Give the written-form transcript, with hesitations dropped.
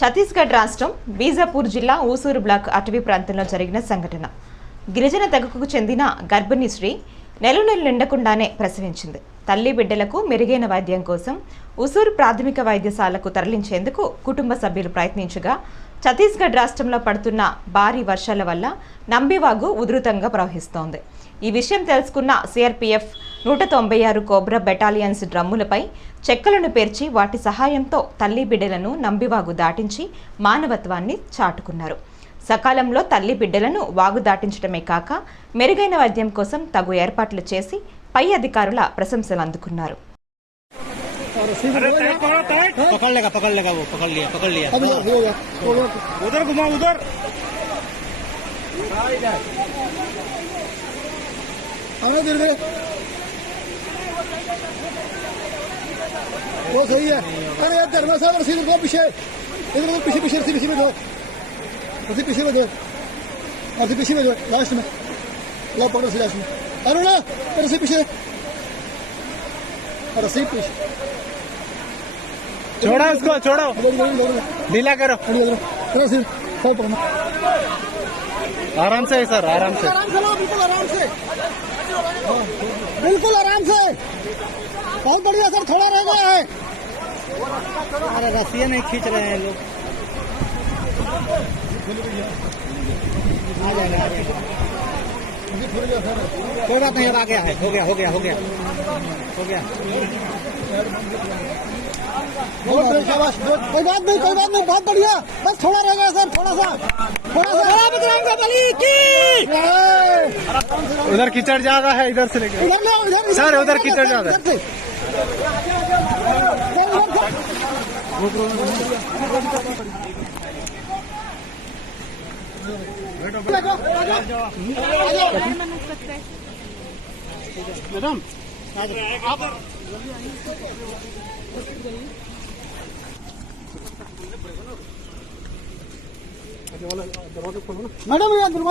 ఛత్తీస్గఢ్ రాష్ట్రం బీజాపూర్ జిల్లా ఊసూరు బ్లాక్ అటవీ ప్రాంతంలో జరిగిన సంఘటన. గిరిజన తెగకు చెందిన గర్భిణీ స్త్రీ నెలలు నిండకుండానే ప్రసవించింది. తల్లి బిడ్డలకు మెరుగైన వైద్యం కోసం ఊసూరు ప్రాథమిక వైద్యశాలకు తరలించేందుకు కుటుంబ సభ్యులు ప్రయత్నించగా ఛత్తీస్గఢ్ రాష్ట్రంలో పడుతున్న భారీ వర్షాల వల్ల నంబివాగు ఉధృతంగా ప్రవహిస్తోంది. ఈ విషయం తెలుసుకున్న సిఆర్పీఎఫ్ 196 కోబ్రా బెటాలియన్స్ డ్రమ్ములపై చెక్కలను పేర్చి వాటి సహాయంతో తల్లి బిడ్డలను నంబివాగు దాటించి మానవత్వాన్ని చాటుకున్నారు. సకాలంలో తల్లి బిడ్డలను వాగు దాటించడమే కాక మెరుగైన వైద్యం కోసం తగు ఏర్పాట్లు చేసి పై అధికారుల ప్రశంసలు అందుకున్నారు. वो सही है। अरे यार धर्मा साहब रसीद को पीछे इधर को पीछे पीछे रसी में दो रसी पीछे में दो और पीछे में दो लास्ट में लो पकड़ो रसी लास्ट में अरे ना रसी पीछे रसी पीछे छोड़ो उसको छोड़ो ढीला करो रसी पकड़ो आराम से सर आराम से बिल्कुल आराम से बिल्कुल आराम से बहुत बढ़िया सर थोड़ा रह गया है। अरे रस्सियाँ नहीं खींच रहे हैं लोग। कोई बात नहीं, आ गया है, हो गया हो गया हो गया हो गया। कोई बात नहीं बहुत बढ़िया, बस थोड़ा रह गया सर, थोड़ा सा उधर कीचड़ ज्यादा है, इधर से लेकर सर उधर कीचड़ ज्यादा है। Madam madam